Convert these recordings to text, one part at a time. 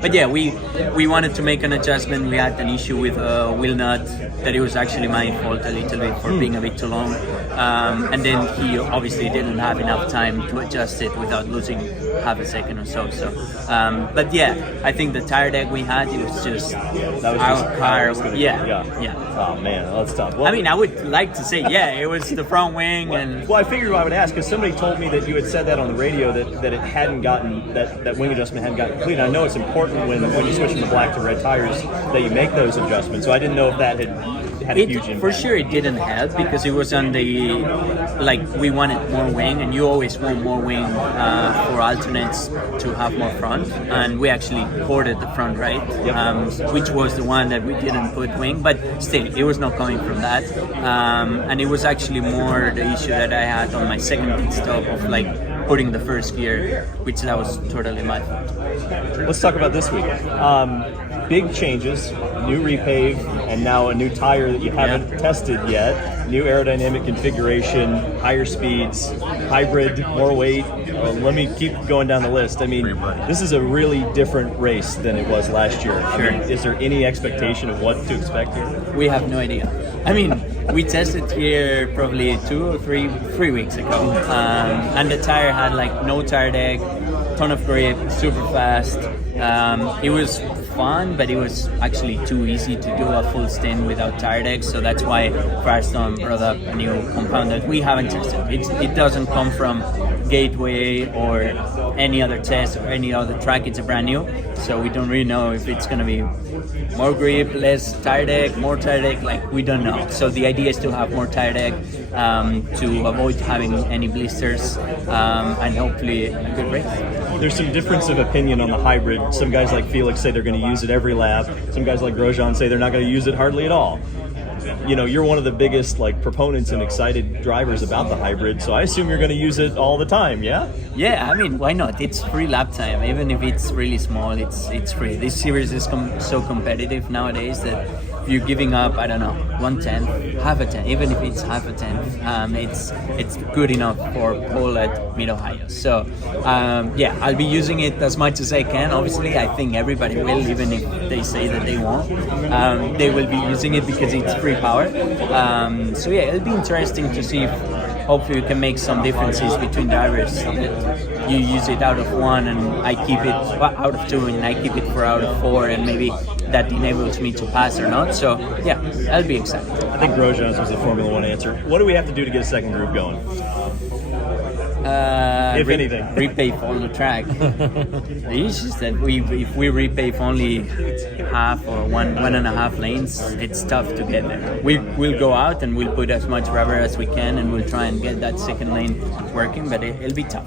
But yeah, we wanted to make an adjustment. We had an issue with wheel nut that it was actually my fault a little bit for being a bit too long. And then he obviously didn't have enough time to adjust it without losing half a second or so. But yeah, I think the tire deck we had, it was just our car. Yeah. Oh man, that's tough. Well, I mean, I would like to say, yeah, it was the front wing. And well, I figured I would ask because somebody told me that you had said that on the radio that it hadn't gotten that wing adjustment hadn't gotten completed. I know it's important when you switch from the black to red tires that you make those adjustments. So I didn't know if that had a huge impact. For sure, it didn't help because it was on the we wanted more wing, and you always want more wing for alternates to have more front. And we actually ported the front right, which was the one that we didn't put wing, but still, it was not coming from that. And it was actually more the issue that I had on my second pit stop of putting the first gear, which that was totally my fault. Let's talk about this week. Big changes, new repave, and now a new tire that you haven't tested yet. New aerodynamic configuration, higher speeds, hybrid, more weight. Let me keep going down the list. I mean, this is a really different race than it was last year. Sure. I mean, is there any expectation of what to expect here? We have no idea. I mean, we tested here probably 2 or 3 weeks ago, and the tire had no tire deck, ton of grip, super fast. It was fun, but it was actually too easy to do a full stint without tire decks, so that's why Firestone brought up a new compound that we haven't tested. It doesn't come from Gateway or any other test or any other track. It's a brand new, so we don't really know if it's going to be more grip, less tire deck, more tire deck, we don't know. So the idea is to have more tire deck to avoid having any blisters and hopefully a good race. There's some difference of opinion on the hybrid. Some guys like Felix say they're going to use it every lap. Some guys like Grosjean say they're not going to use it hardly at all. You know, you're one of the biggest proponents and excited drivers about the hybrid, so I assume you're going to use it all the time, yeah? Yeah, I mean, why not? It's free lap time. Even if it's really small, it's free. This series is so competitive nowadays that if you're giving up, I don't know, 1/10, half a tenth, even if it's half a tenth, it's good enough for pole at Mid-Ohio. So, yeah, I'll be using it as much as I can. Obviously, I think everybody will, even if they say that they won't. They will be using it because it's free power. So, yeah, it'll be interesting to see if hopefully we can make some differences between drivers. You use it out of 1 and I keep it out of 2 and I keep it for out of 4, and maybe that enables me to pass or not. So yeah, that'll be exciting. I think Grosjean's was a Formula 1 answer. What do we have to do to get a second group going? If anything. Repave on the track. The issue is that if we repave only half or one and a half lanes, it's tough to get there. We'll go out and we'll put as much rubber as we can, and we'll try and get that second lane working, but it'll be tough.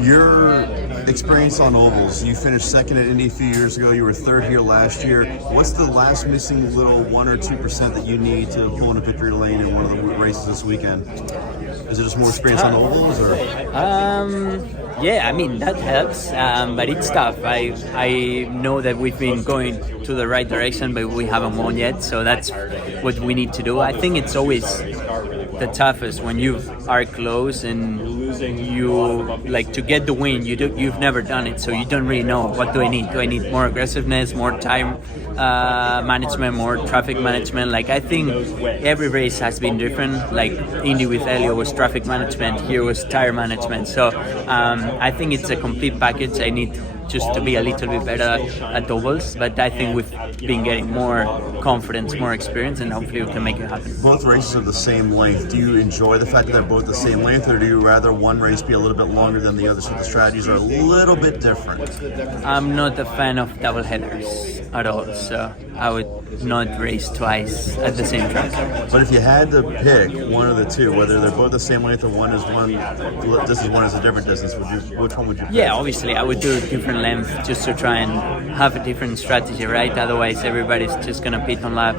Your experience on ovals, you finished second at Indy a few years ago, you were third here last year. What's the last missing little 1 or 2% that you need to pull in a victory lane in one of the races this weekend? Is it just more experience on ovals, or? Yeah, I mean, that helps, but it's tough. I know that we've been going to the right direction, but we haven't won yet, so that's what we need to do. I think it's always the toughest when you are close and you to get the win. You've never done it, so you don't really know what do I need. Do I need more aggressiveness, more time management, more traffic management? I think every race has been different. Indy with Elio was traffic management, here was tire management. So I think it's a complete package. I need just to be a little bit better at ovals, but I think we've been getting more confidence, more experience, and hopefully we can make it happen. Both races are the same length. Do you enjoy the fact that they're both the same length, or do you rather one race be a little bit longer than the other so the strategies are a little bit different? I'm not a fan of doubleheaders at all, so I would not race twice at the same track. But if you had to pick one of the two, whether they're both the same length or one is a different distance, which one would you pick? Yeah, obviously I would do a different length just to try and have a different strategy, right? Otherwise everybody's just gonna pit on lap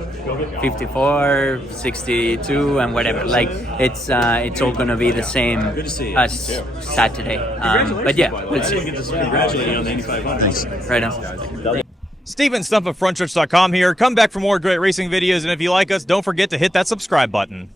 54, 62 and whatever. It's all gonna be the same as Saturday. But yeah, we'll see. Congratulate you on the 8500. Thanks. Right on. Steven Stump of Frontstretch.com here. Come back for more great racing videos, and if you like us, don't forget to hit that subscribe button.